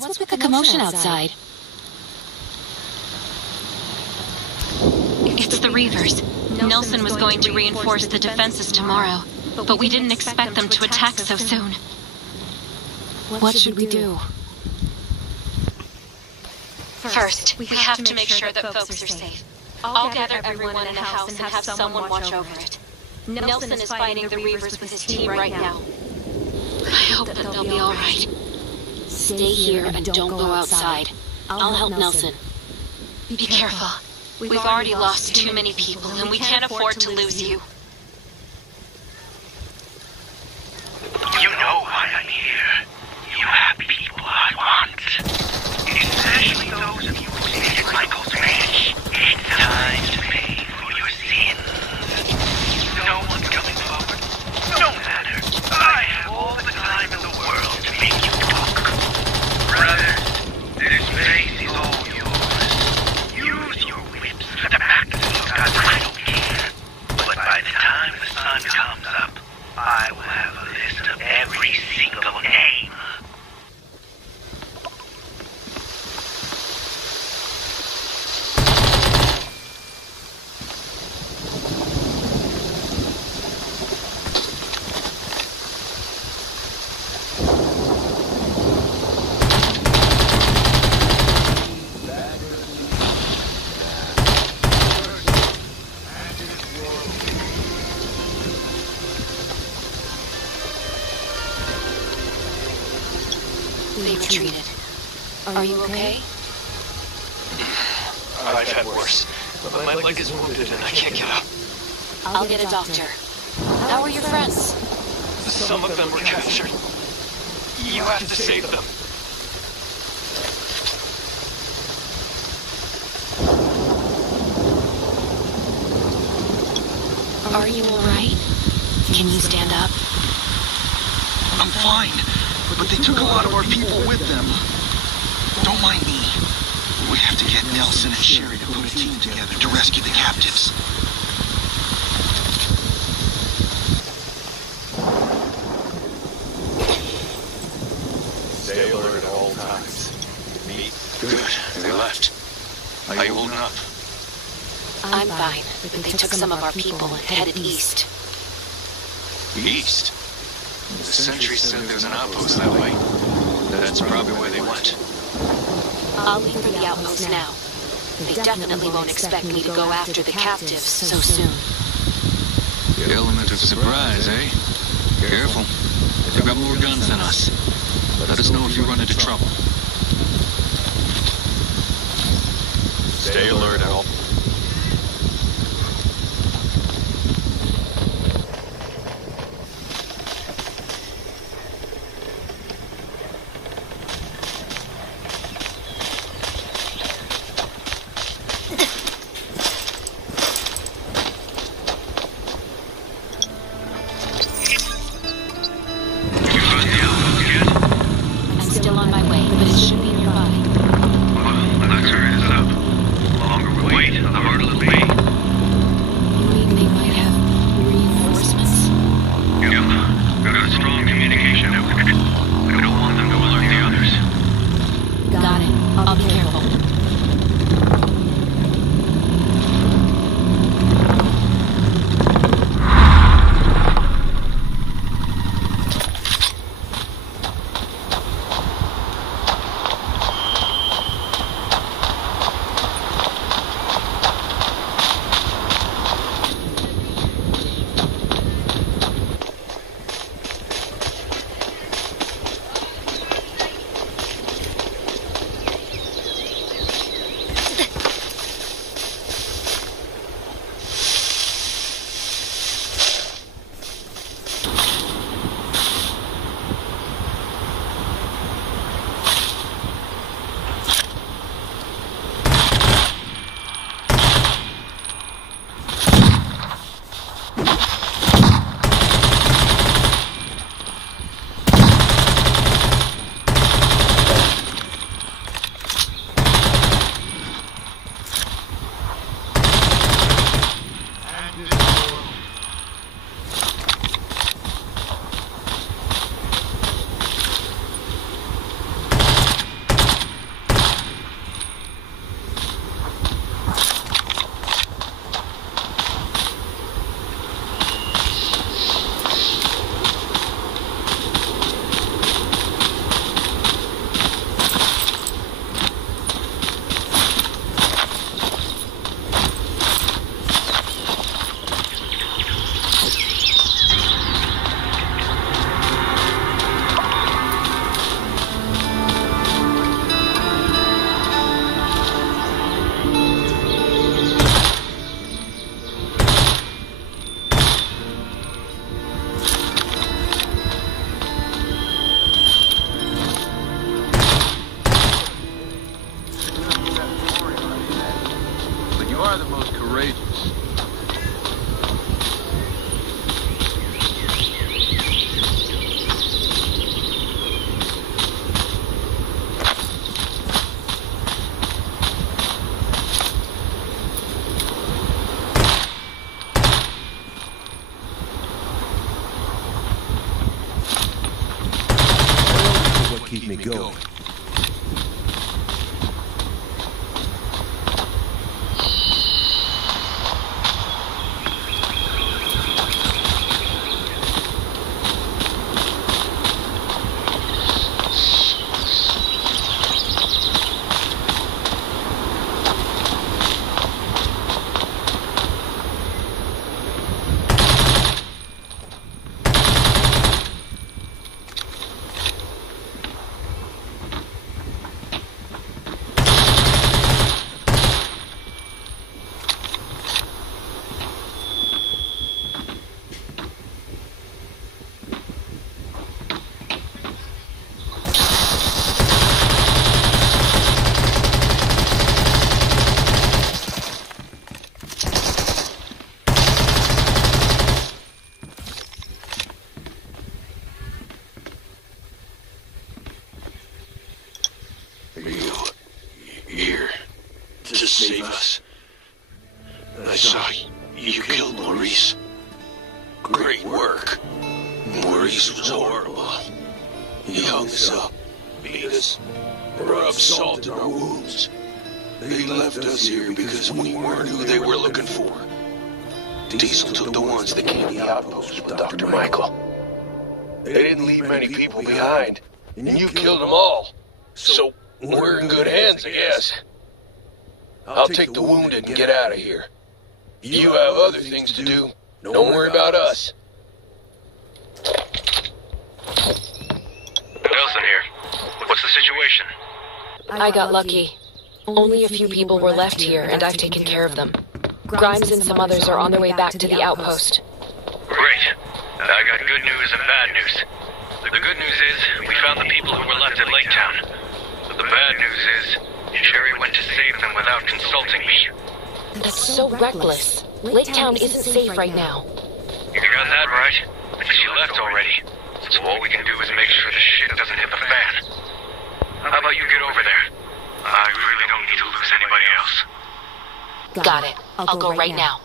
what's with the commotion outside? It's the Reavers. Nelson was going to reinforce the defenses tomorrow, but we didn't expect them to attack so soon. What should we do? First, we have to make sure that folks are safe. I'll gather everyone in a house and have someone watch over it. Nelson is fighting the Reavers with his team right now. I hope that they'll be all right. Stay here and don't go outside. I'll help Nelson. Be careful. We've already lost too many people, and we can't afford to lose you. You know why I'm here. You have people I want. Especially those of you who visited Michael's ranch. It's time to pay for your sins. No one's coming forward. No matter. I have all the time in the world to make you talk. Brothers, this place is all yours. Use your whips for the back of the gun. I don't care. But by the time the sun comes up, I will have a list of every single name. They retreated. Are you okay? I've had worse, but my leg is wounded and I can't get up. I'll get a doctor. How are your friends? Some of them were captured. You have to save them. Are you alright? Can you stand up? I'm fine, but they took a lot of our people with them. Don't mind me. We have to get Nelson and Sherry to put a team together to rescue the captives. Stay alert at all times. Me? Good. They left. Are you holding up? I'm fine, but they took some of our people and headed east. East? The sentry said there's an outpost that way. That's probably where they went. I'll leave for the outpost now. They definitely won't expect me to go after the captives so soon. The element of surprise, eh? Careful. They've got more guns than us. Let us know if you run into trouble. Stay alert at all. I'm still on my way, but it should be nearby. Well, let's hurry this up. The longer we wait, the harder it'll be. They might have reinforcements. Yep. We've got a strong communication network. We don't want them to alert the others. Got it. I'll be careful. keep me going. Here to save us. I saw you killed Maurice. Great work. Maurice was horrible. He hung us up, beat us, rubbed salt in our wounds. They left us here because we weren't who they were looking for. Diesel took the ones that came to the outpost with Dr. Michael. They didn't leave many people behind, and you killed them all. So we're in good hands, I guess. I'll take the wounded and get out of here. You have other things to do. Don't worry about us. Nelson here. What's the situation? I got lucky. Only a few people were left here, and I've taken care of them. Grimes and some others are on their way back to the outpost. Great. I got good news and bad news. The good news is, we found the people who were left at Lake Town. The bad news is, Sherry went to save them without consulting me. That's so reckless. Lake Town isn't safe right now. You got that right. But she left already. So all we can do is make sure the shit doesn't hit the fan. How about you get over there? I really don't need to lose anybody else. Got it. I'll go right now.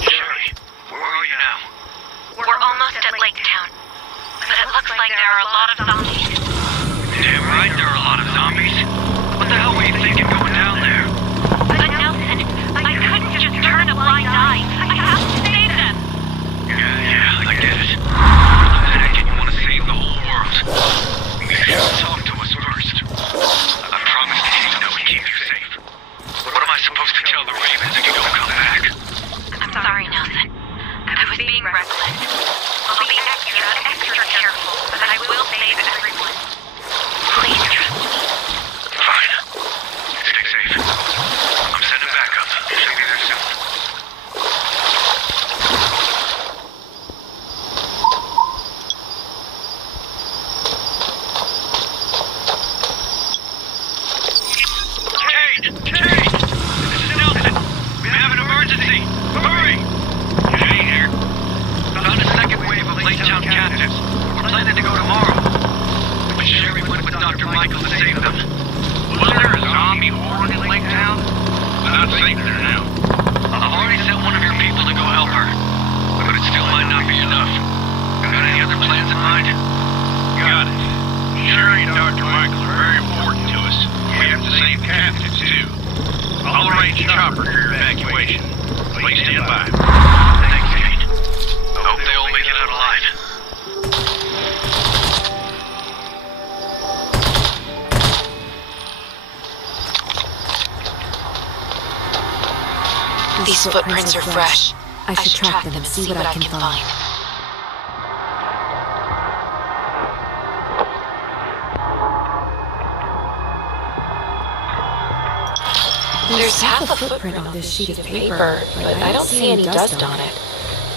Sherry, where are you now? We're almost at Lake Town. But it looks like there are a lot of zombies. Damn right, there are a lot of zombies. What the hell were you thinking going down there? But Nelson, I couldn't just turn a blind eye. I have to save them. Yeah, I get it. Heck, you want to save the whole world. You should talk to us first. I promise you know we keep you safe. What am I supposed to tell the Ravens if you don't come back? I'm sorry, Nelson. I was being reckless. I'll be extra careful, but I will save everyone. Please trust me. Fine. Stay safe. I'm sending backup. Should be there soon. Jade! Jade! This is Nelson. We have an emergency. Hurry! Jade here. Found a second wave of Lake Town captives. We're planning to go tomorrow. But Sherry went with Dr. Michael to save them. Wasn't there a zombie horde in Lake Town? We're not safe there now. I've already sent one of your people to go help her. But it still might not be enough. Got any other plans in mind? Got it. Sherry and Dr. Michael are very important to us. We have to save captives, too. I'll arrange a chopper for your evacuation. Please stand by. Thanks, Kate. Hope they all make it out alive. These footprints are fresh. I should track them and see what I can find. There's half a footprint on this sheet of paper, but I don't see any dust on it.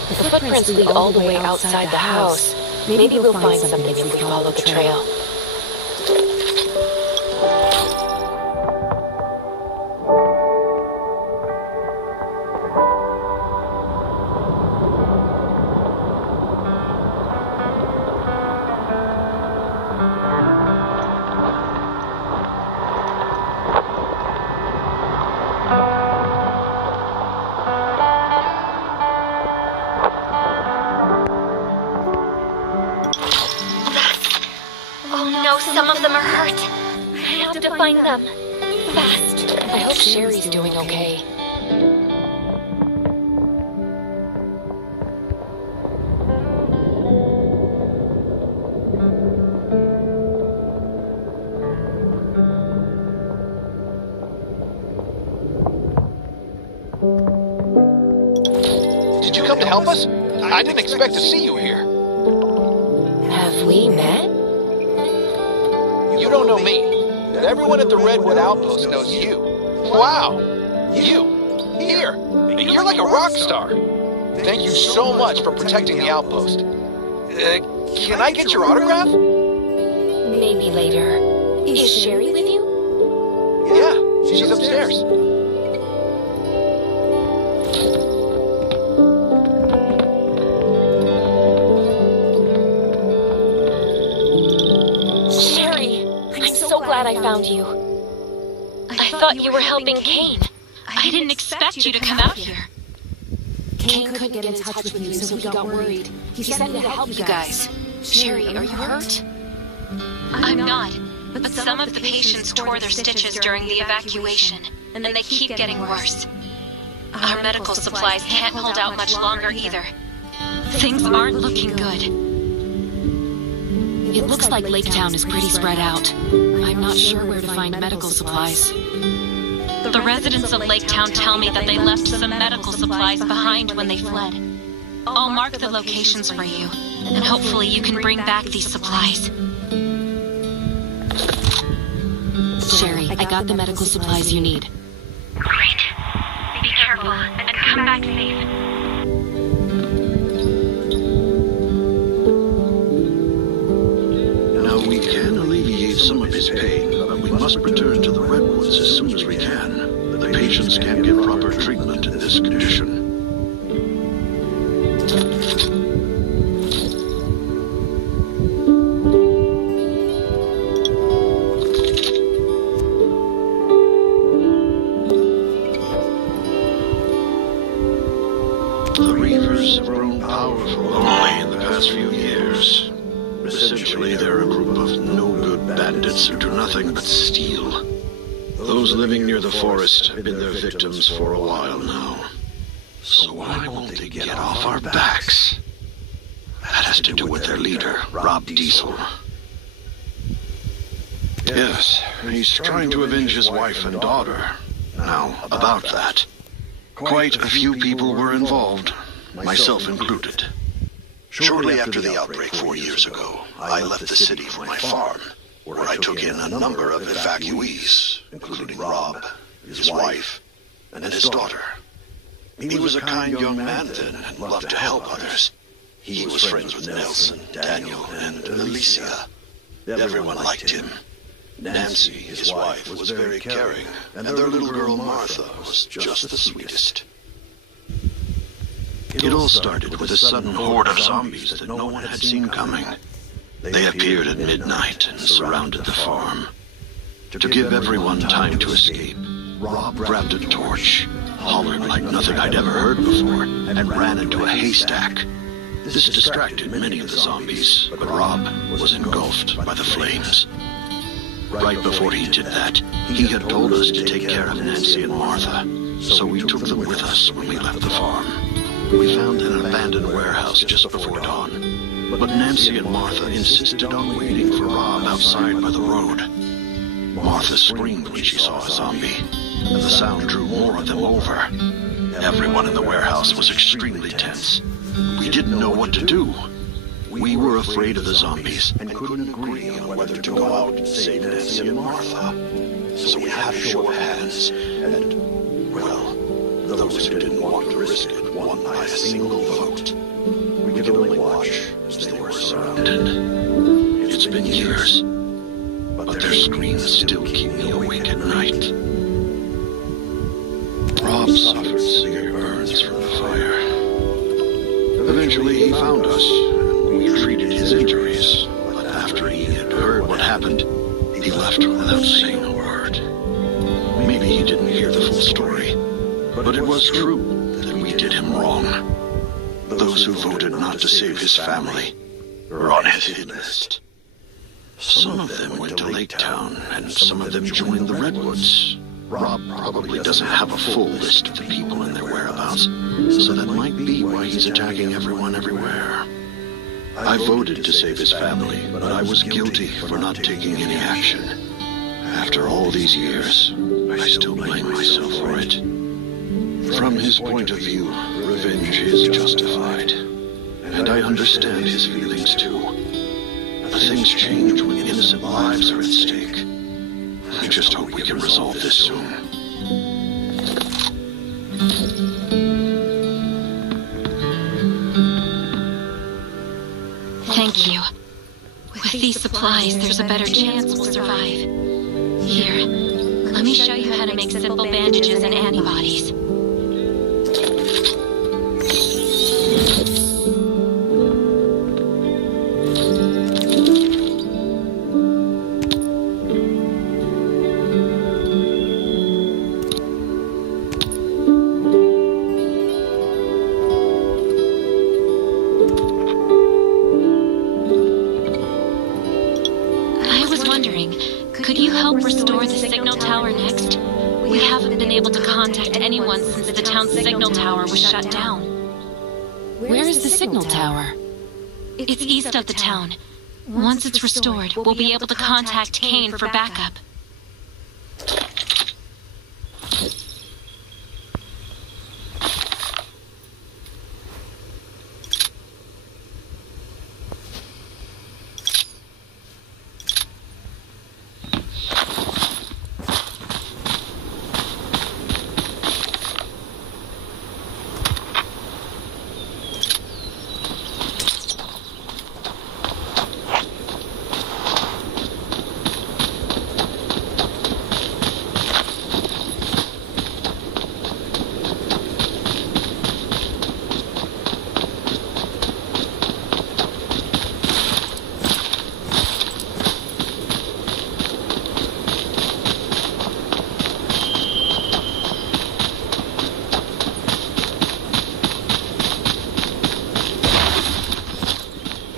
The footprints lead all the way outside the house. Maybe we'll find something if we follow the trail. Some of them are hurt. I have to find them. Fast. I hope Sherry's doing okay. Did you come to help us? I didn't expect to see you here. Have we met? You don't know me, but everyone at the Redwood Outpost knows you. Wow, you, here. You're like a rock star. Thank you so much for protecting the outpost. Can I get your autograph? Maybe later. Is Sherry with you? Yeah, she's upstairs. Glad I found you. I thought you were helping Kane. I didn't expect you to come out here. Kane couldn't get in touch with you, so he got worried. He sent me to help you guys. Sherry, are you hurt? I'm not, but some of the patients tore their stitches during the evacuation, and they keep getting worse. Our medical supplies can't hold out much longer either. Things aren't looking good. It looks like Lake Town is pretty spread out. I'm not sure where to find medical supplies. The residents of Lake Town tell me that they left some medical supplies behind when they fled. I'll mark the locations for you, and hopefully you can bring back these supplies. Sherry, I got the medical supplies you need. Great. Be careful, and come back safe. We can alleviate some of his pain, but we must return to the Redwoods as soon as we can. The patients can't get proper treatment in this condition. The Reavers have grown powerful only in the past few years. Essentially, they're a group of no-good bandits who do nothing but steal. Those living near the forest have been their victims for a while now. So why won't they get off our backs? That has to do with their leader, Rob Diesel. Yes, he's trying to avenge his wife and daughter. Now, about that. Quite a few people were involved, myself included. Shortly after the outbreak 4 years ago, I left the city for my farm, where I took in a number of evacuees, including Rob, his wife, and his daughter. He was a kind young man then and loved to help others. He was friends with Nelson, Daniel, and Alicia. Everyone liked him. Nancy, his wife, was very caring, and their little girl Martha was just the sweetest. It all started with a sudden horde of zombies that no one had seen coming. They appeared at midnight and surrounded the farm. To give everyone time to escape, Rob grabbed a torch, hollered like nothing I'd ever heard before, and ran into a haystack. This distracted many of the zombies, but Rob was engulfed by the flames. Right before he did that, he had told us to take care of Nancy and Martha, so we took them with us when we left the farm. We found an abandoned warehouse just before dawn, but Nancy and Martha insisted on waiting for Rob outside by the road. Martha screamed when she saw a zombie, and the sound drew more of them over. Everyone in the warehouse was extremely tense. We didn't know what to do. We were afraid of the zombies and couldn't agree on whether to go out and save Nancy and Martha. So we had a show of hands, and, well, those who didn't want to risk it won by a single vote. We could only watch as they were surrounded. It's been years, but their screams still keep me awake at night. Rob suffered severe burns from the fire. Eventually he found us, and we treated his injuries, but after he had heard what happened, he left without saying a word. Maybe he didn't hear the full story, but it was true that we did him wrong. Those who voted not to save his family are on his hit list. Some of them went to Lake Town, and some of them joined the Redwoods. Rob probably doesn't have a full list of the people and their whereabouts, so that might be why he's attacking everyone everywhere. I voted to save his family, but I was guilty for not taking any action. After all these years, I still blame myself for it. From his point of view, revenge is justified. And I understand his feelings too. But things change when innocent lives are at stake. I just hope we can resolve this soon. Thank you. With these supplies, there's a better chance we'll survive. Here, let me show you how to make simple bandages and antibodies. Could you help restore the signal tower next? We haven't been able to contact anyone since the town's signal tower was shut down. Where is the signal tower? It's east of the town. Once it's restored, we'll be able to contact Kane for backup.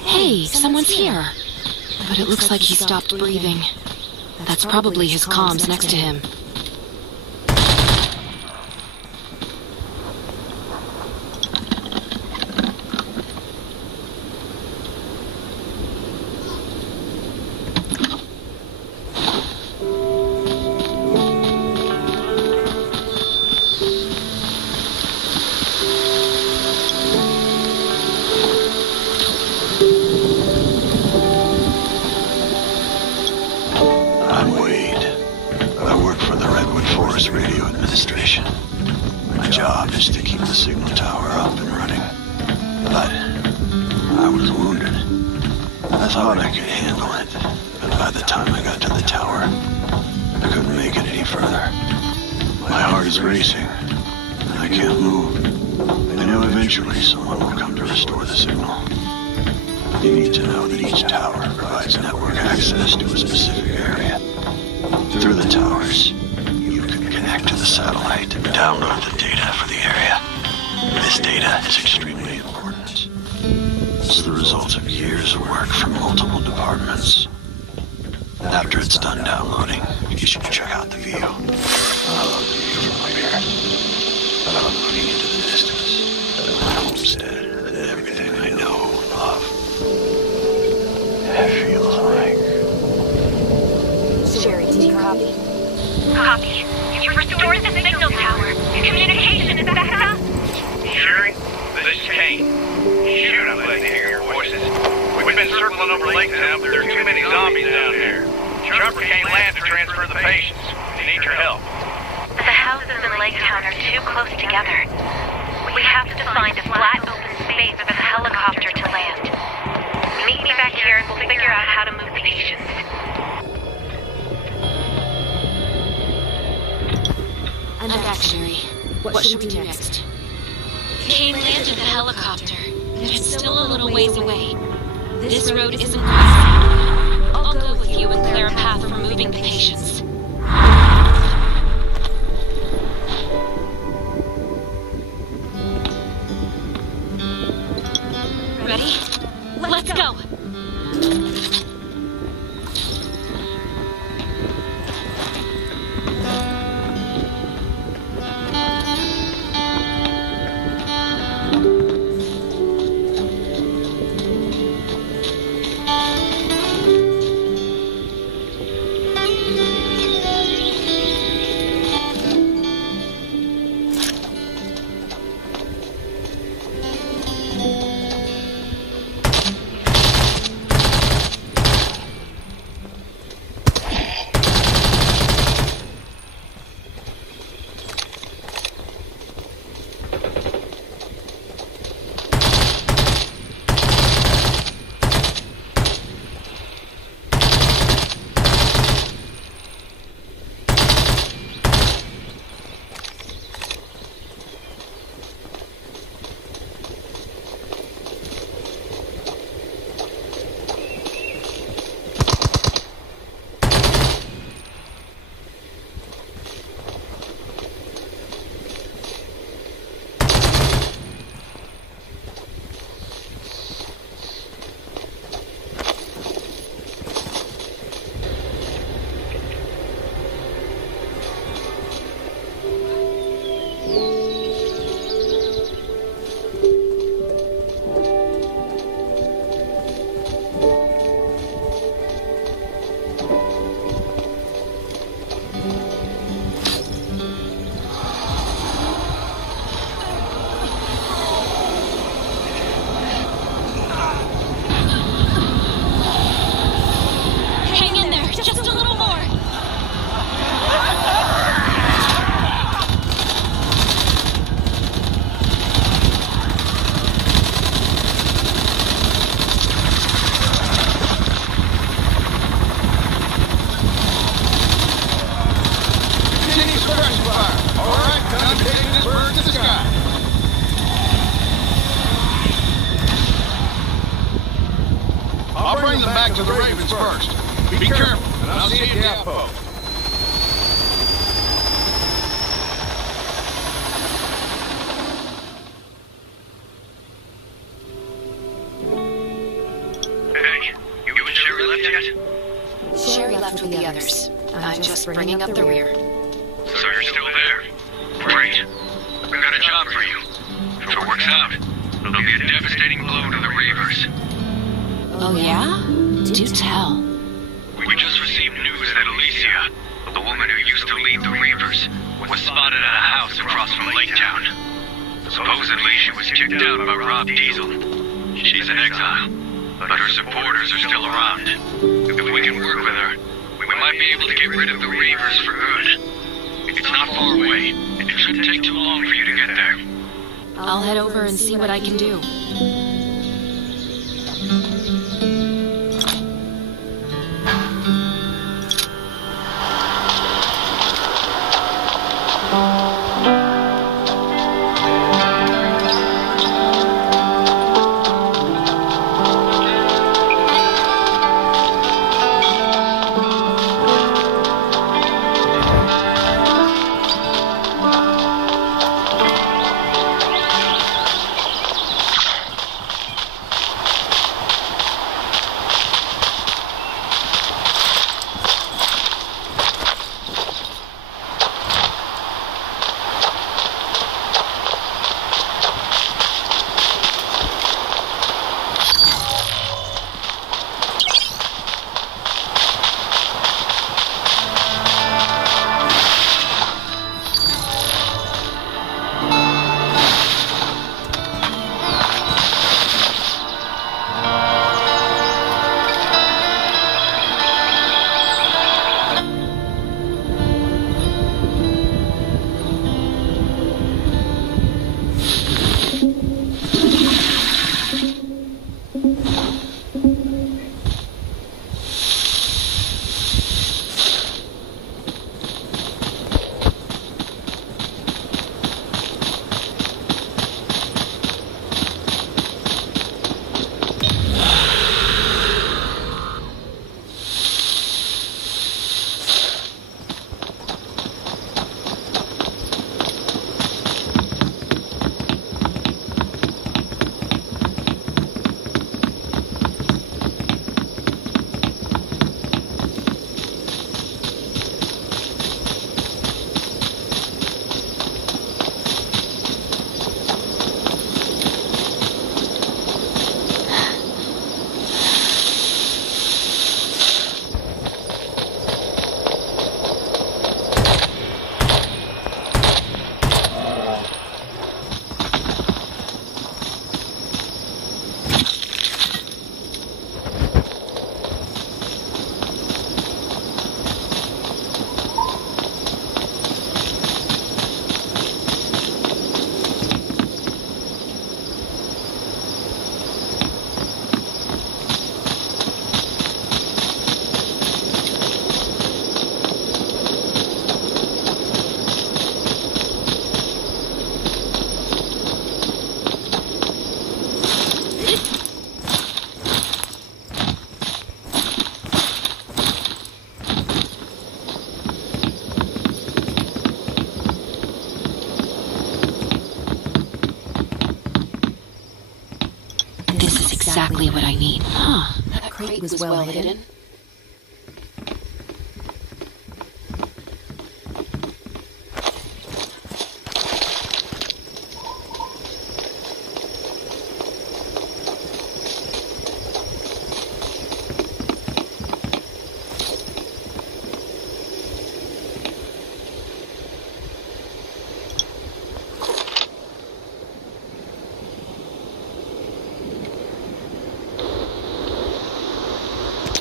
Hey, someone's here. But it looks like he stopped breathing. That's probably his comms next to him. Radio administration. My job is to keep the signal tower up and running. But I was wounded. I thought I could handle it, but by the time I got to the tower, I couldn't make it any further. My heart is racing, and I can't move. I know eventually someone will come to restore the signal. You need to know that each tower provides network access to a specific area. Through the towers, connect to the satellite and download the data for the area. This data is extremely important. It's the result of years of work from multiple departments. After it's done downloading, you should check out the view. I love the view from up here. I love looking into the distance at my homestead and everything I know and love. It feels like... Sherry, do you copy? Copy. You've restored the signal tower. Communication is back up. Sherry, this is Kane. Shoot, I'm glad to hear your voices. We've been circling over Lake Town, but there are too many zombies down here. Chopper can't land to transfer the patients. They need your help. The houses in Lake Town are too close together. We have to find a flat open space for the helicopter to land. Meet me back here and we'll figure out how to move the patients. I'm back, Sherry. What should we do next? Kane landed the helicopter, but it's still a little ways away. This road isn't crossing. I'll go with you and clear a path for moving the patients. Ready? Let's go! suppression fire. All right, time to take this bird to the sky. I'll bring them back to the Ravens first. Be careful, and I'll see you at the outpost. Hey, you and Sherry left yet? Sherry left with the others. I'm just bringing up the rear. So you're still there? Great. I've got a job for you. If it works out, it'll be a devastating blow to the Reavers. Oh yeah? Do tell. We just received news that Alicia, the woman who used to lead the Reavers, was spotted at a house across from Lake Town. Supposedly she was kicked out by Rob Diesel. She's in exile, but her supporters are still around. If we can work with her, we might be able to get rid of the Reavers for good. It's not far away. It shouldn't take too long for you to get there. I'll head over and see what I can do. Exactly what I need. Huh. That crate was well hidden.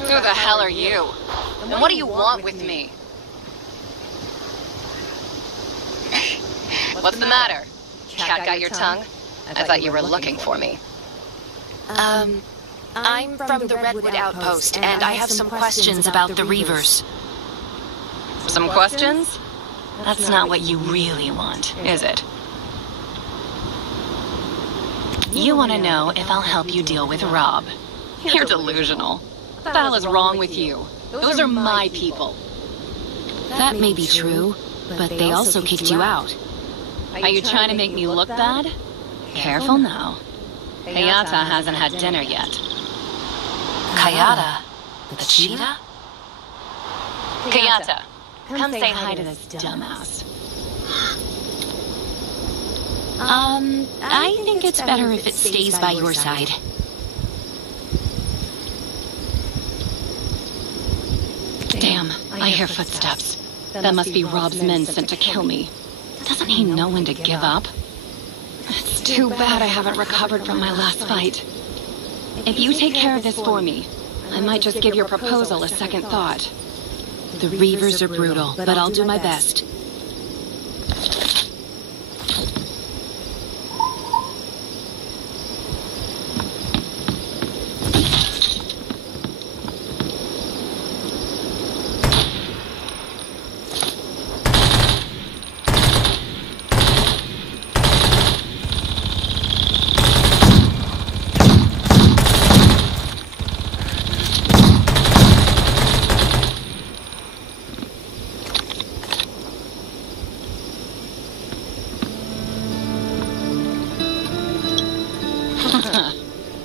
Who the hell are you? And what do you want with me? What's the matter? Cat got your tongue? I thought you were looking for me. I'm from the Redwood Outpost, and I have some questions about the Reavers. Some questions? That's not what you really want, is it? You want to know if I'll help you deal with Rob. You're delusional. What the hell is wrong with you? Those are my people. That may be true, but they also kicked you out. Are you trying to make me look bad? Careful now. Kayata hasn't had dinner yet. Kayata? The cheetah? Kayata, come say hi to this dumbass. I think it's better if it stays by your side. Damn, I hear footsteps. That must be Rob's men sent to kill me. Doesn't he know when to give up? It's too bad I haven't recovered from my last fight. If you take care of this for me, I might just give your proposal a second thought. The Reavers are brutal, but I'll do my best.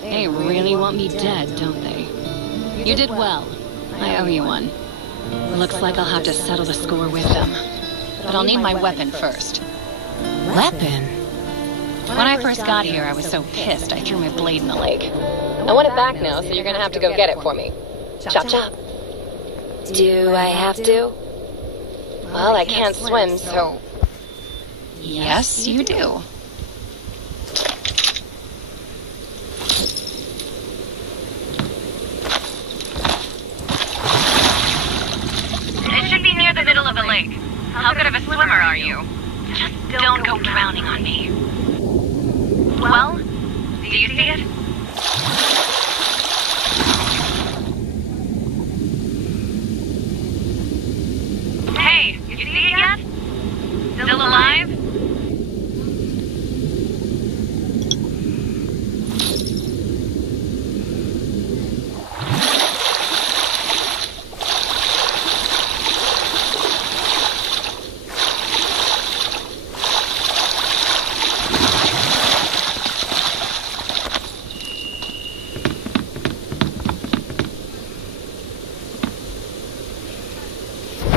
They really want me dead, don't they? You did well. I owe you one. Looks like I'll have to settle the score with them. But I'll need my weapon first. Weapon? When I first got here, I was so pissed I threw my blade in the lake. I want it back now, so you're gonna have to go get it for me. Chop chop. Do I have to? Well, I can't swim, so... Yes, you do. The middle of the lake. How good of a swimmer are you? Just don't go drowning on me. Well, do you see it? Hey, you see it yet? Still alive?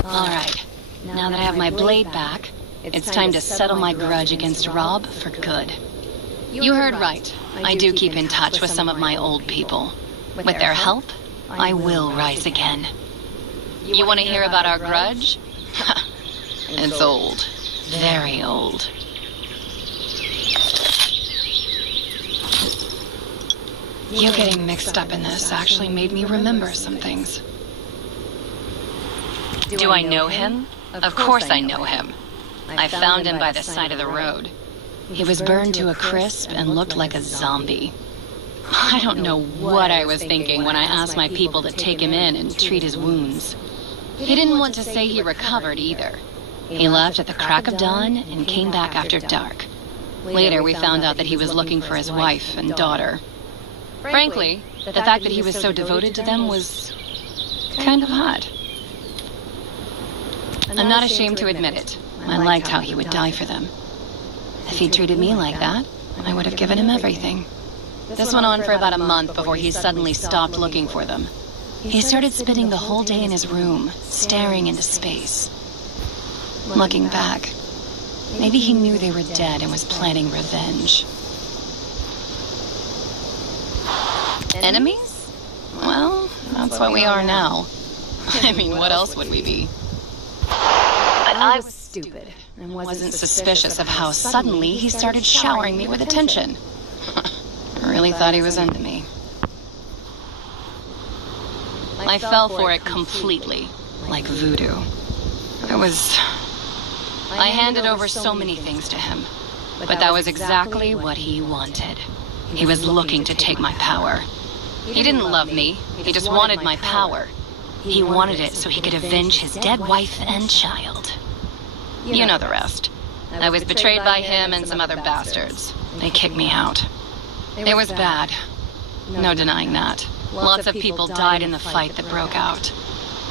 Alright, now that I have my blade back, it's time to settle my grudge against Rob for good. You heard right. I do keep in touch with some of my old people. With their help, I will rise again. You want to hear about our grudge? It's old. Very old. You getting mixed up in this actually made me remember some things. Do I know him? Of course I know him. I found him by the side of the road. He was burned to a crisp and looked like a zombie. I don't know what I was thinking when I asked my people to take him in and treat his wounds. He didn't want to say he recovered either. He left at the crack of dawn and came back after dark. Later we found out that he was looking for his wife and daughter. Frankly, the fact that he was so devoted to them was kind of hot. I'm not ashamed to admit it. I liked how he would die for them. If he treated me like that, I would have given him everything. This went on for about a month before he suddenly stopped looking for them. He started spending the whole day in his room, staring into space. Looking back, maybe he knew they were dead and was planning revenge. Enemies? Well, that's what we are now. I mean, what else would we be? But I was stupid and wasn't suspicious of how suddenly he started showering me with attention. I really thought he was into me. I fell for it completely, like voodoo. I handed over so many things to him, but that was exactly what he wanted. He was looking to take my power. He didn't love me, he just wanted my power. He wanted it so he could avenge his dead wife and child. You know the rest. I was betrayed by him and some other bastards. They kicked me out. It was bad. No denying that. Lots of people died in the fight that broke out.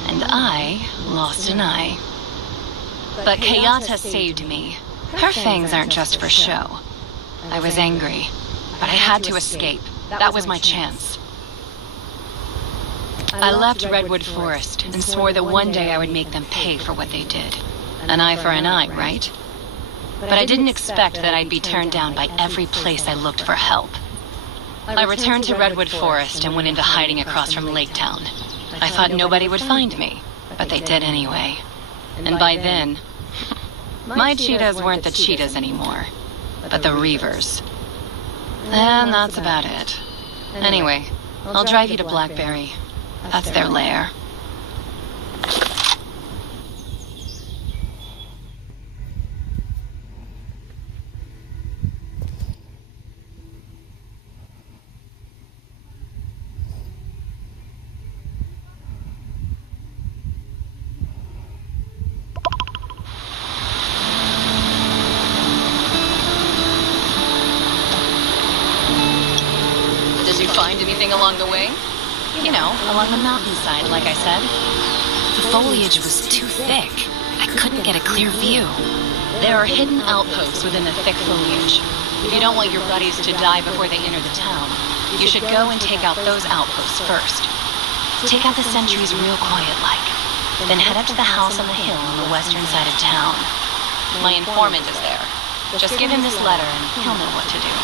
And I lost an eye. But Kayata saved me. Her fangs aren't just for show. I was angry, but I had to escape. That was my chance. I left Redwood Forest and swore that one day I would make them pay for what they did. An eye for an eye, right? But I didn't expect that I'd be turned down by every place I looked for help. I returned to Redwood Forest and went into hiding across from Lake Town. I thought nobody would find me, but they did anyway. And by then, my cheetahs weren't the cheetahs anymore, but the Reavers. And that's about it. Anyway, I'll drive you to Blackberry. That's their lair. Did you find anything along the way? You know, along the mountainside, like I said. The foliage was too thick. I couldn't get a clear view. There are hidden outposts within the thick foliage. If you don't want your buddies to die before they enter the town, you should go and take out those outposts first. Take out the sentries real quiet-like. Then head up to the house on the hill on the western side of town. My informant is there. Just give him this letter and he'll know what to do.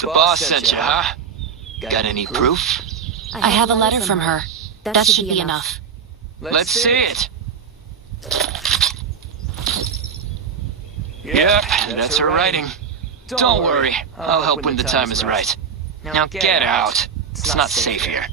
The boss sent you, huh? Got any proof? I have a letter from her. That should be enough. Let's see it. Yep, that's her writing. Don't worry, I'll help when the time is right. Now get out. It's not safe here.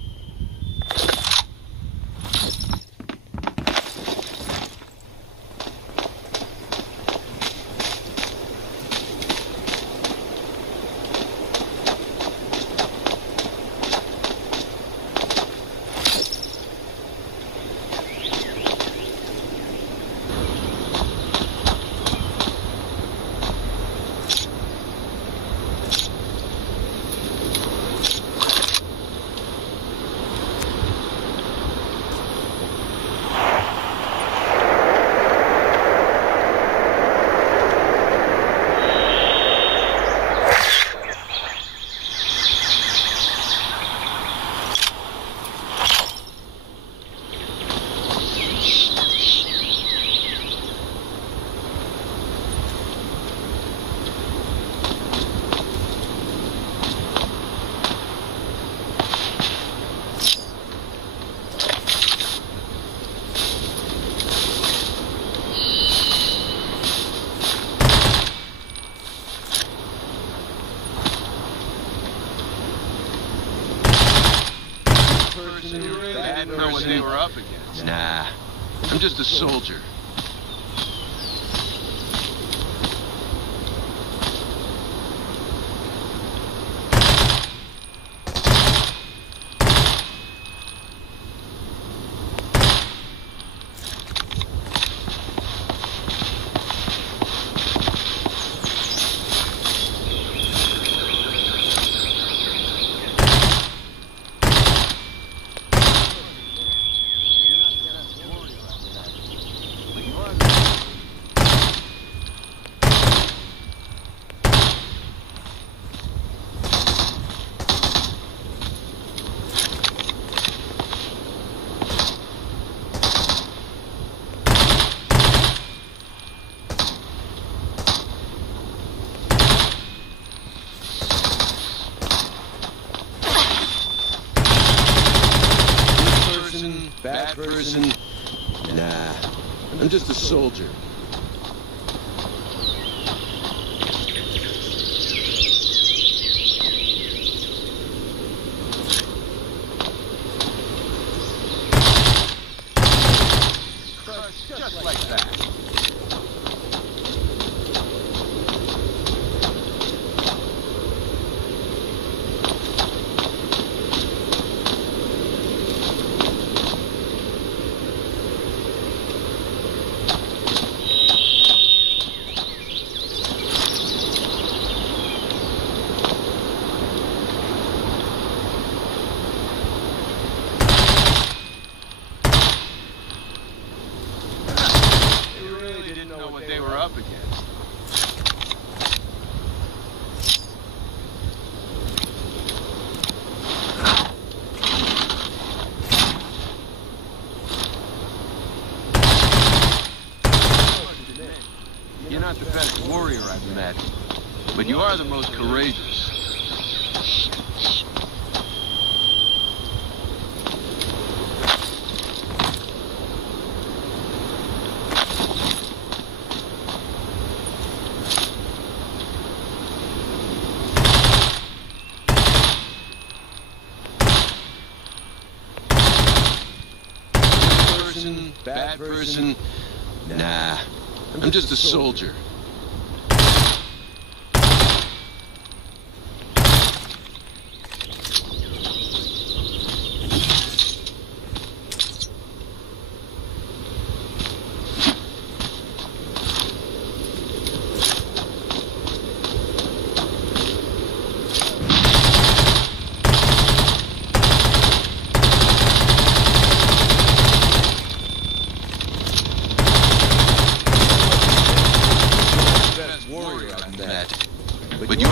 Didn't know what they were up against. Nah, I'm just a soldier. Bad person? Nah, I'm just a soldier. Just like that. What they were up against. You're not the best warrior I've met, but you are the most courageous. Bad person? Nah, I'm just a soldier. But you...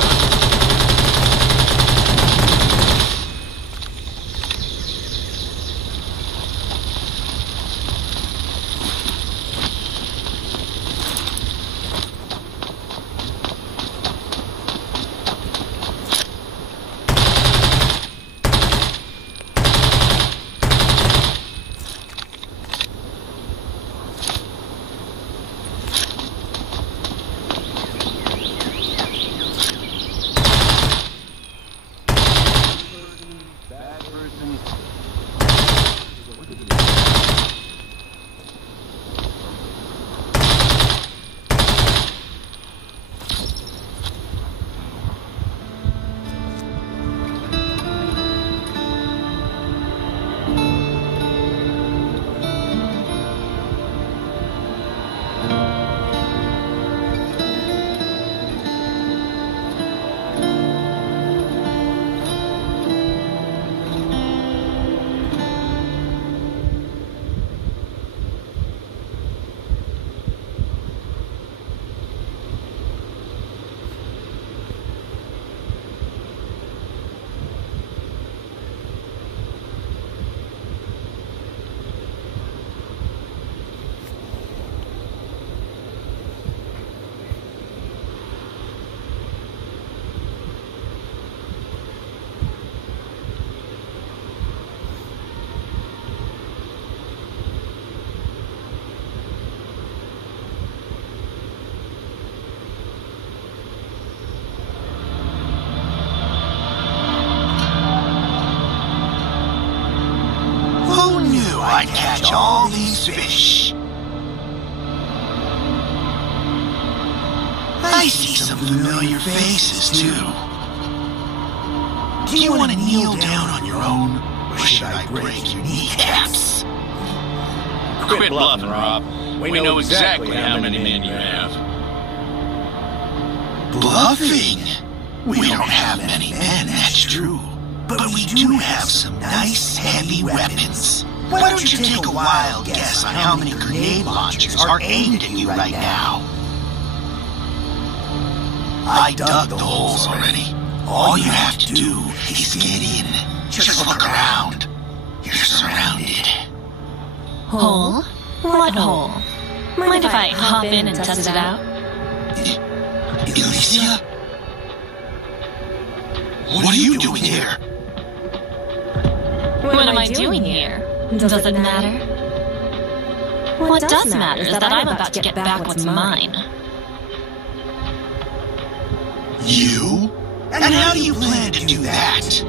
I'd catch all these fish. I see some familiar faces, too. Do you want to kneel down on your own, or should I break your kneecaps? Quit bluffing, Rob. We know exactly how many men you have. Bluffing? We don't have many men, that's true. But we do have some nice, heavy weapons. Why don't you take a wild guess on how many grenade launchers are aimed at you right now? I dug the holes already. All you have to do is get in. Just look around. You're surrounded. Hole? What hole? Mind if I hop in and test it out? Alicia? What are you doing here? What am I doing here? Does it matter? What does matter is that I'm about to get back what's mine. You? And how do you plan to do that?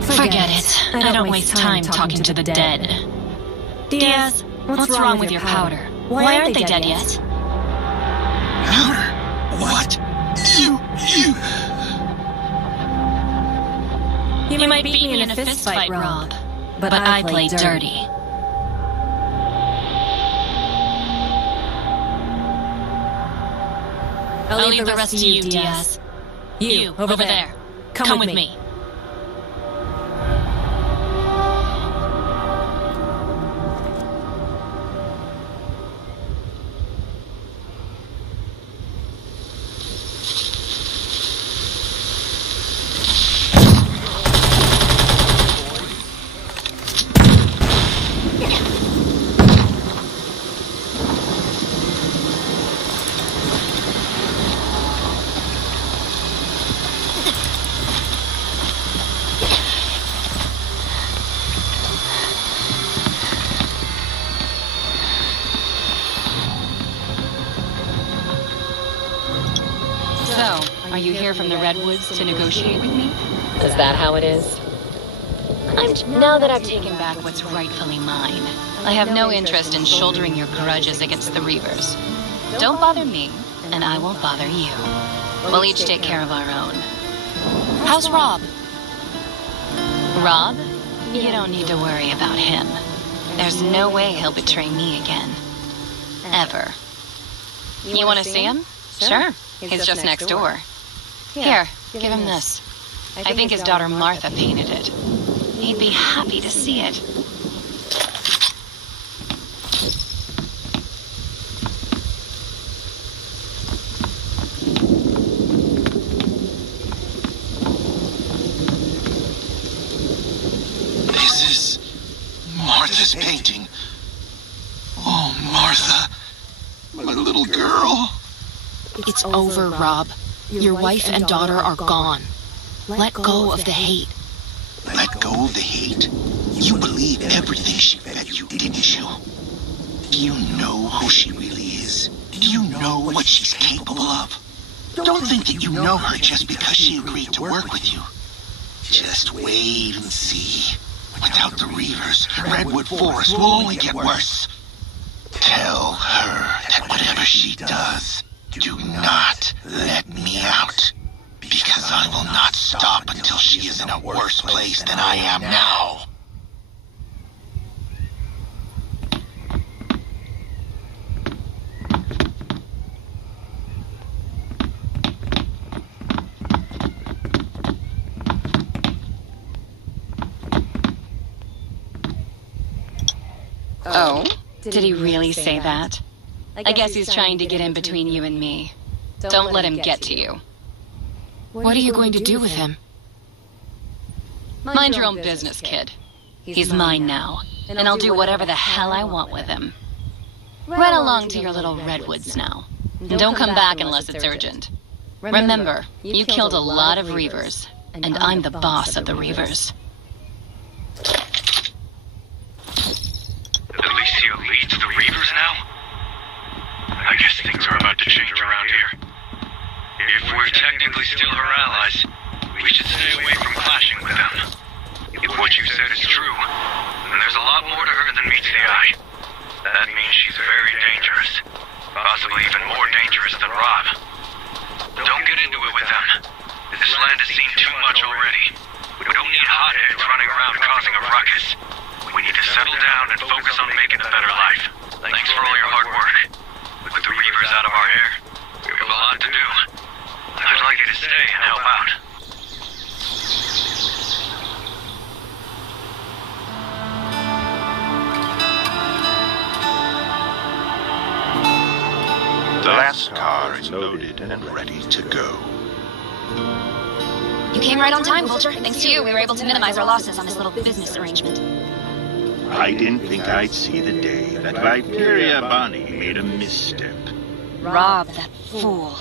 Forget it. I don't waste time talking to the dead. Diaz, what's wrong with your powder? Why aren't they dead yet? Powder? What? You might beat me in a fistfight, Rob, but I play dirty. I'll leave the rest to you, Diaz. You, over there. Come with me. So, are you here from the Redwoods to negotiate with me? Is that how it is? Now that I've taken back what's rightfully mine, I have no interest in shouldering your grudges against the Reavers. Don't bother me, and I won't bother you. We'll each take care of our own. How's Rob? Rob? You don't need to worry about him. There's no way he'll betray me again. Ever. You want to see him? Sure. He's just next door. Here, give him this. I think his daughter Martha painted it. He'd be happy to see it. This is Martha's painting. Oh, Martha, my little girl. It's over, Rob. Your wife and daughter are gone. Let go of the hate. Let go of the hate? You believe everything she fed you, didn't you? Do you know who she really is? Do you know what she's capable of? Don't think that you know her just because she agreed to work with you. Just wait and see. Without the Reavers, Redwood Forest will only get worse. Tell her that whatever she does, do not let me out. Because I will not stop until she is in a worse place than I am now. Oh? Did he really say that? I guess he's trying to get in between you and me. Don't let him get to you. What are you going to do with him? Mind your own business, kid. He's mine now, and I'll do whatever the hell I want with him. Run along to your little redwoods now. And don't come back unless it's urgent. Remember, you killed a lot of Reavers, and I'm the boss of the Reavers. Alicia leads the Reavers now? I guess things are about to change around here. If we're technically still her allies, we should stay away from clashing with them. If what you said is true, then there's a lot more to her than meets the eye. That means she's very dangerous. Possibly even more dangerous than Rob. Don't get into it with them. This land has seen too much already. We don't need hotheads running around causing a ruckus. We need to settle down and focus on making a better life. Thanks for all your hard work. With the Reavers out of our hair, we have a lot to do. I'd like you to stay and help out. The last car is loaded and ready to go. You came right on time, Vulture. Thanks to you, we were able to minimize our losses on this little business arrangement. I didn't think I'd see the day that Liberia Bonnie made a misstep. Rob, that fool.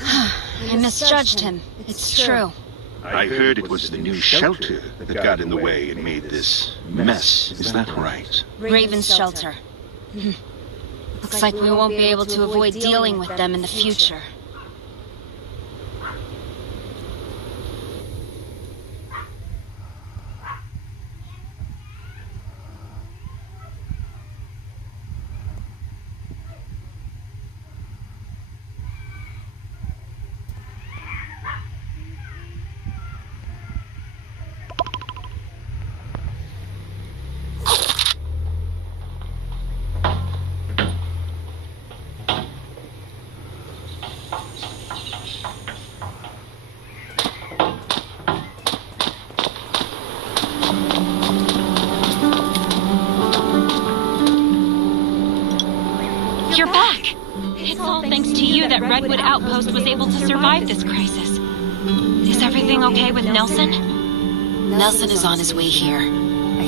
I misjudged him. It's true. I heard it was the new shelter that got in the way and made this mess. Is that right? Raven's shelter. Looks like we won't be able to avoid dealing with them in the future. You're back! It's all thanks to you that Redwood Outpost was able to survive this crisis. Is everything okay with Nelson? Nelson is on his way here.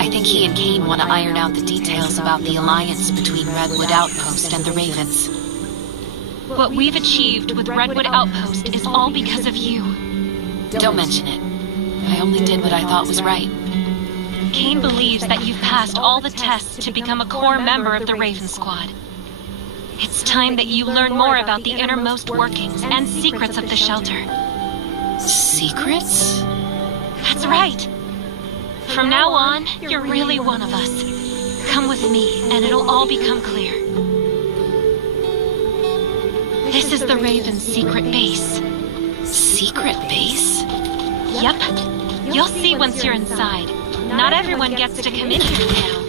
I think he and Kane want to iron out the details about the alliance between Redwood Outpost and the Ravens. What we've achieved with Redwood Outpost is all because of you. Don't mention it. I only did what I thought was right. Kane believes that you've passed all the tests to become a core member of the Raven Squad. It's time that you learn more about the innermost workings and secrets of the shelter. Secrets? That's right. From now on, you're really one of us. Come with me, and it'll all become clear. This is the Raven's secret base. Secret base? Yep. You'll see once you're inside. Not everyone gets to come in here now.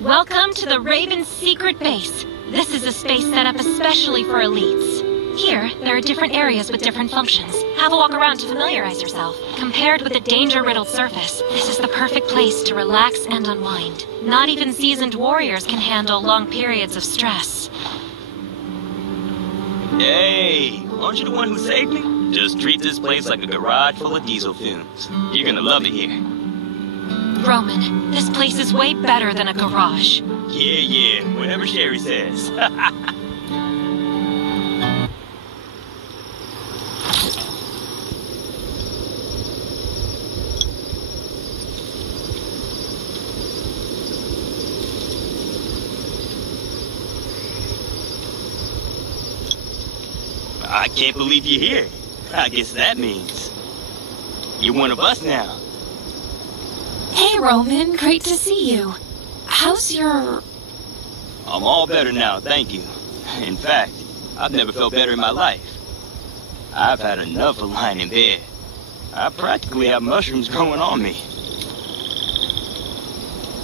Welcome to the Raven's secret base. This is a space set up especially for elites. Here, there are different areas with different functions. Have a walk around to familiarize yourself. Compared with the danger-riddled surface, this is the perfect place to relax and unwind. Not even seasoned warriors can handle long periods of stress. Hey, aren't you the one who saved me? Just treat this place like a garage full of diesel fumes. You're gonna love it here. Roman, this place is way better than a garage. Yeah, whatever Sherry says. I can't believe you're here. I guess that means you're one of us now. Hey, Roman. Great to see you. How's your... I'm all better now, thank you. In fact, I've never felt better in my life. I've had enough of lying in bed. I practically have mushrooms growing on me.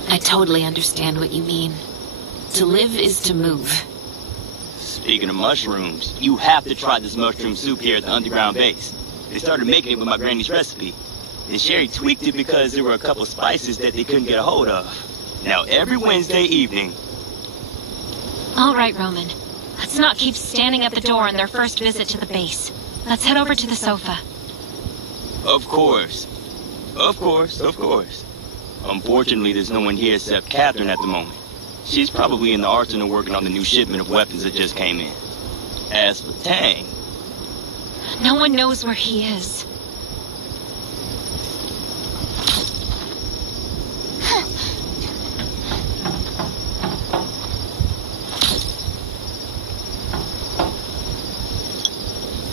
I totally understand what you mean. To live is to move. Speaking of mushrooms, you have to try this mushroom soup here at the underground base. They started making it with my granny's recipe. And Sherry tweaked it because there were a couple spices that they couldn't get a hold of. Now, every Wednesday evening... All right, Roman. Let's not keep standing at the door on their first visit to the base. Let's head over to the sofa. Of course. Unfortunately, there's no one here except Catherine at the moment. She's probably in the arsenal working on the new shipment of weapons that just came in. As for Tang, No one knows where he is.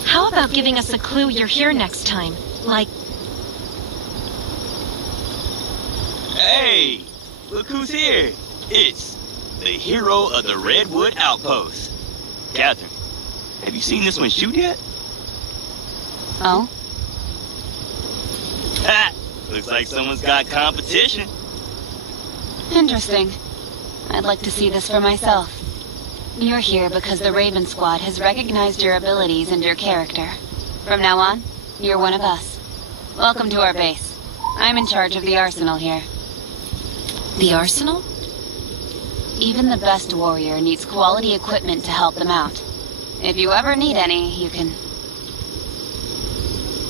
How about giving us a clue you're here next time? Like... Hey! Look who's here! It's the hero of the Redwood Outpost. Catherine, have you seen this one shoot yet? Oh? Ha! Looks like someone's got competition. Interesting. I'd like to see this for myself. You're here because the Raven Squad has recognized your abilities and your character. From now on, you're one of us. Welcome to our base. I'm in charge of the arsenal here. The arsenal? Even the best warrior needs quality equipment to help them out. If you ever need any, you can...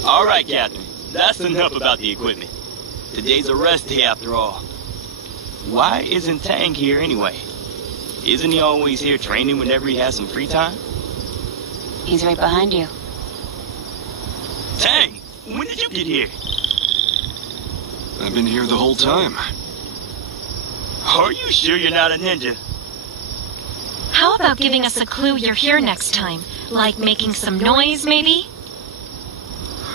All right, Captain. That's enough about the equipment. Today's a rest day after all. Why isn't Tang here anyway? Isn't he always here training whenever he has some free time? He's right behind you. Tang, when did you get here? I've been here the whole time. Are you sure you're not a ninja? How about giving us a clue you're here next time? Like making some noise, maybe?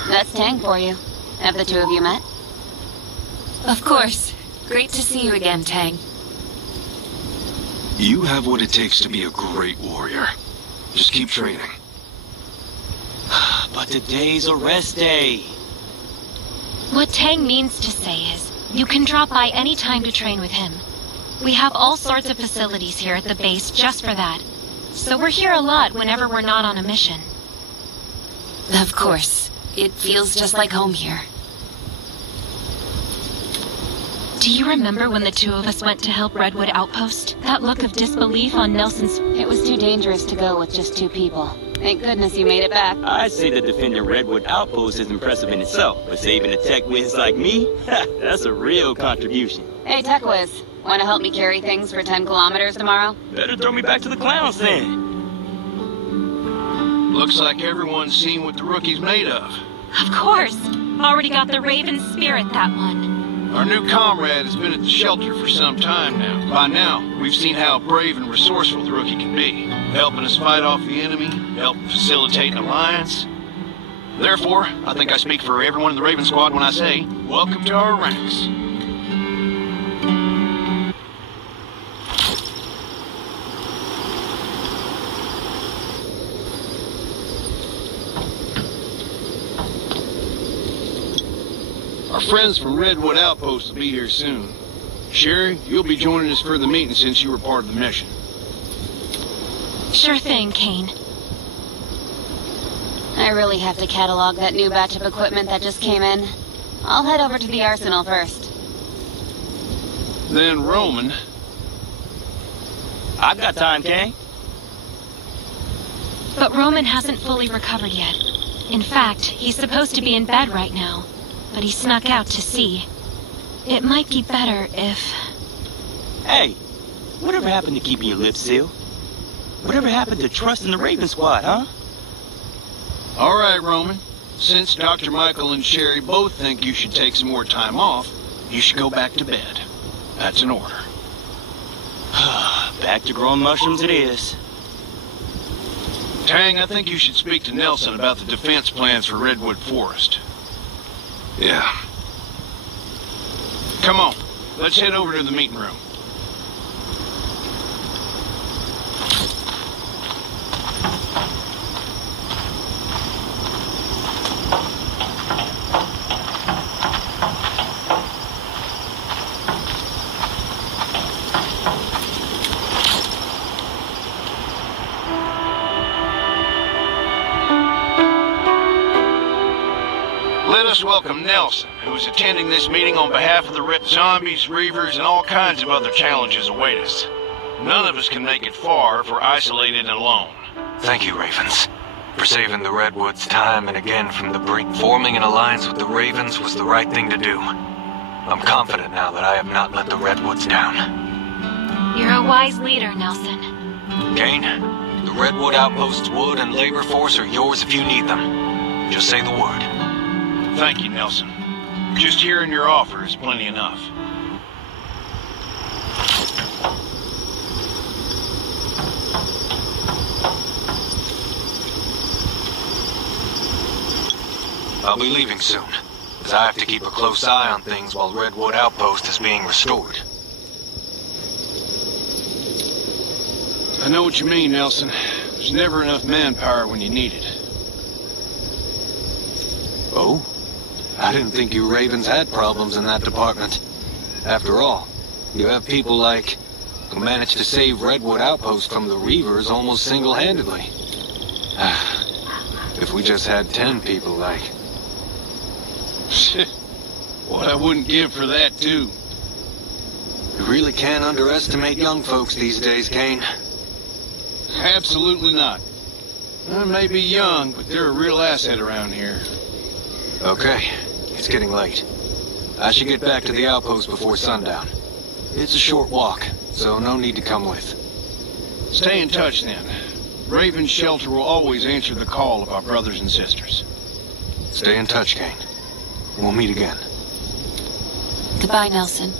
That's Tang for you. Have the two of you met? Of course. Great to see you again, Tang. You have what it takes to be a great warrior. Just keep training. But today's a rest day. What Tang means to say is, you can drop by any time to train with him. We have all sorts of facilities here at the base just for that. So we're here a lot whenever we're not on a mission. Of course. It feels just like home here. Do you remember when the two of us went to help Redwood Outpost? That look of disbelief on Nelson's... It was too dangerous to go with just two people. Thank goodness you made it back. I'd say that defending Redwood Outpost is impressive in itself, but saving a tech whiz like me? That's a real contribution. Hey, Tech Whiz. Want to help me carry things for 10 kilometers tomorrow? Better throw me back to the clowns then. Looks like everyone's seen what the rookie's made of. Of course! Already got the Raven spirit, that one. Our new comrade has been at the shelter for some time now. By now, we've seen how brave and resourceful the rookie can be, helping us fight off the enemy, help facilitate an alliance. Therefore, I think I speak for everyone in the Raven Squad when I say, welcome to our ranks. Our friends from Redwood Outpost will be here soon. Sherry, you'll be joining us for the meeting since you were part of the mission. Sure thing, Kane. I really have to catalog that new batch of equipment that just came in. I'll head over to the arsenal first. Then Roman. I've got time, Kang. But Roman hasn't fully recovered yet. In fact, he's supposed to be in bed right now. But he snuck out to see. It might be better if... Hey, whatever happened to keeping your lips sealed? Whatever happened to trusting the Raven Squad, huh? All right, Roman. Since Dr. Michael and Sherry both think you should take some more time off, you should go back to bed. That's an order. Back to growing mushrooms it is. Tang, I think you should speak to Nelson about the defense plans for Redwood Forest. Yeah. Come on, let's head over to the meeting room. Let us welcome Nelson, who is attending this meeting on behalf of the zombies, reavers, and all kinds of other challenges await us. None of us can make it far if we're isolated and alone. Thank you, Ravens, for saving the Redwoods time and again from the brink. Forming an alliance with the Ravens was the right thing to do. I'm confident now that I have not let the Redwoods down. You're a wise leader, Nelson. Kane, the Redwood Outpost's wood and labor force are yours if you need them. Just say the word. Thank you, Nelson. Just hearing your offer is plenty enough. I'll be leaving soon, as I have to keep a close eye on things while Redwood Outpost is being restored. I know what you mean, Nelson. There's never enough manpower when you need it. Oh? I didn't think you Ravens had problems in that department. After all, you have people like who managed to save Redwood Outpost from the Reavers almost single-handedly. If we just had 10 people like... What I wouldn't give for that, too. You really can't underestimate young folks these days, Kane. Absolutely not. They may be young, but they're a real asset around here. Okay, it's getting late. I should get back to the outpost before sundown. It's a short walk, so no need to come with. Stay in touch, then. Raven's shelter will always answer the call of our brothers and sisters. Stay in touch, Kane. We'll meet again. Goodbye, Nelson.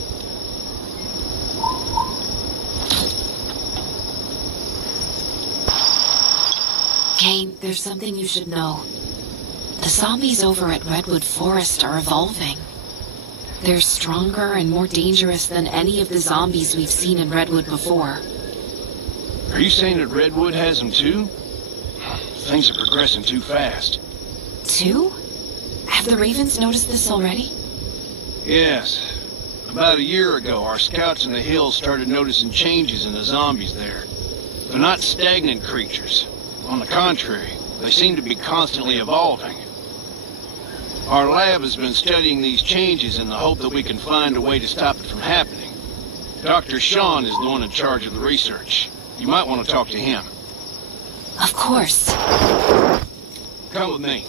Kane, there's something you should know. The zombies over at Redwood Forest are evolving. They're stronger and more dangerous than any of the zombies we've seen in Redwood before. Are you saying that Redwood has them too? Things are progressing too fast. Too? Have the Ravens noticed this already? Yes. About a year ago, our scouts in the hills started noticing changes in the zombies there. They're not stagnant creatures. On the contrary, they seem to be constantly evolving. Our lab has been studying these changes in the hope that we can find a way to stop it from happening. Dr. Sean is the one in charge of the research. You might want to talk to him. Of course. Come with me.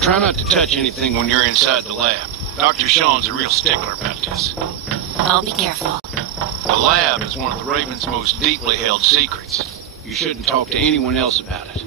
Try not to touch anything when you're inside the lab. Dr. Sean's a real stickler about this. I'll be careful. The lab is one of the Raven's most deeply held secrets. You shouldn't talk to anyone else about it.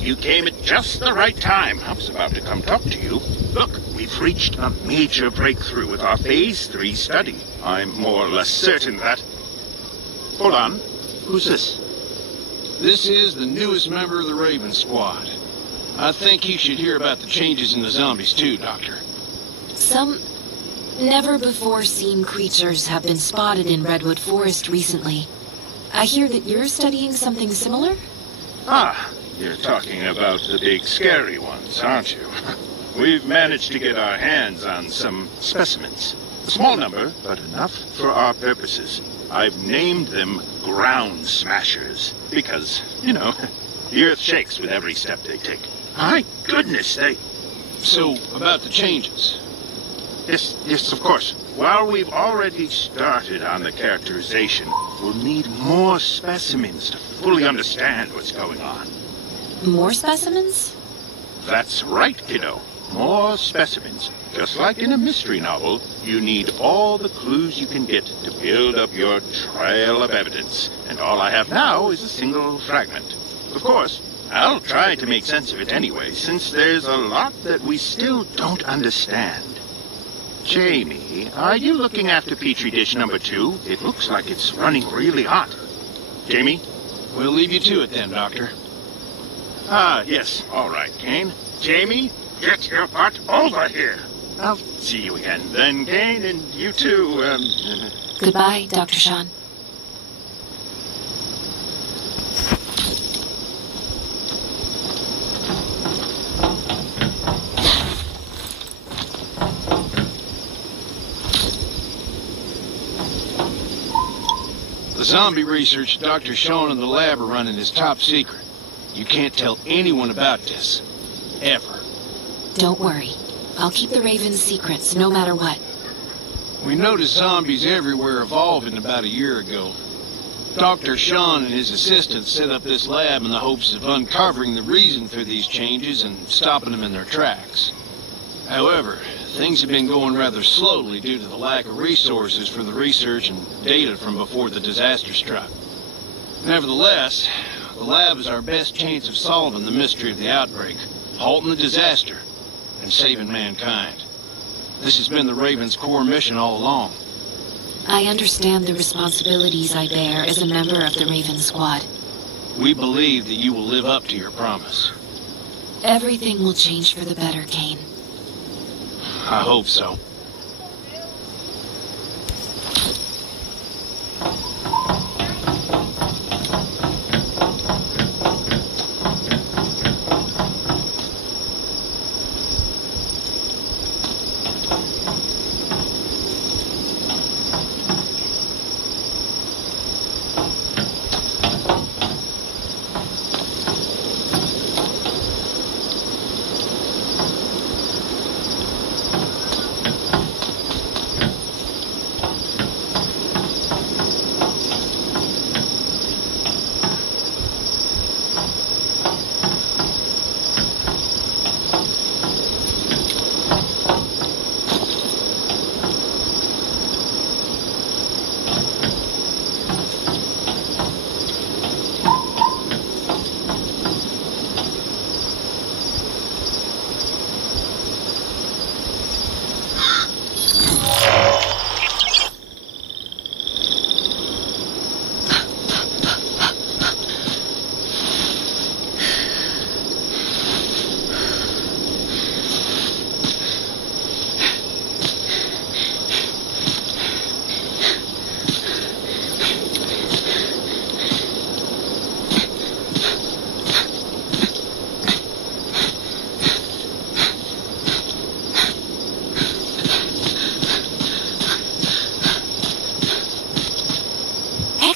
You came at just the right time. I was about to come talk to you. Look, we've reached a major breakthrough with our Phase 3 study. I'm more or less certain that... Hold on. Who's this? This is the newest member of the Raven Squad. I think he should hear about the changes in the zombies too, Doctor. Some never-before-seen creatures have been spotted in Redwood Forest recently. I hear that you're studying something similar? Ah, you're talking about the big scary ones, aren't you? We've managed to get our hands on some specimens. A small number, but enough for our purposes. I've named them ground smashers because, you know, the earth shakes with every step they take. My goodness, they... So, about the changes? Yes, of course. While we've already started on the characterization, we'll need more specimens to fully understand what's going on. More specimens? That's right, kiddo. More specimens. Just like in a mystery novel, you need all the clues you can get to build up your trail of evidence. And all I have now is a single fragment. Of course, I'll try to make sense of it anyway, since there's a lot that we still don't understand. Jamie, are you looking after Petri dish number 2? It looks like it's running really hot. Jamie? We'll leave you to it then, Doctor. Ah, yes. All right, Kane. Jamie, get your butt over here. I'll see you again then, Kane, and you too, Goodbye, Dr. Sean. zombie research Dr. Sean and the lab are running is top secret. You can't tell anyone about this. Ever. Don't worry. I'll keep the Raven's secrets, no matter what. We noticed zombies everywhere evolving about a year ago. Dr. Sean and his assistants set up this lab in the hopes of uncovering the reason for these changes and stopping them in their tracks. However, things have been going rather slowly due to the lack of resources for the research and data from before the disaster struck. Nevertheless, the lab is our best chance of solving the mystery of the outbreak, halting the disaster, and saving mankind. This has been the Raven's core mission all along. I understand the responsibilities I bear as a member of the Raven Squad. We believe that you will live up to your promise. Everything will change for the better, Kane. I hope so.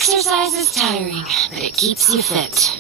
Exercise is tiring, but it keeps you fit.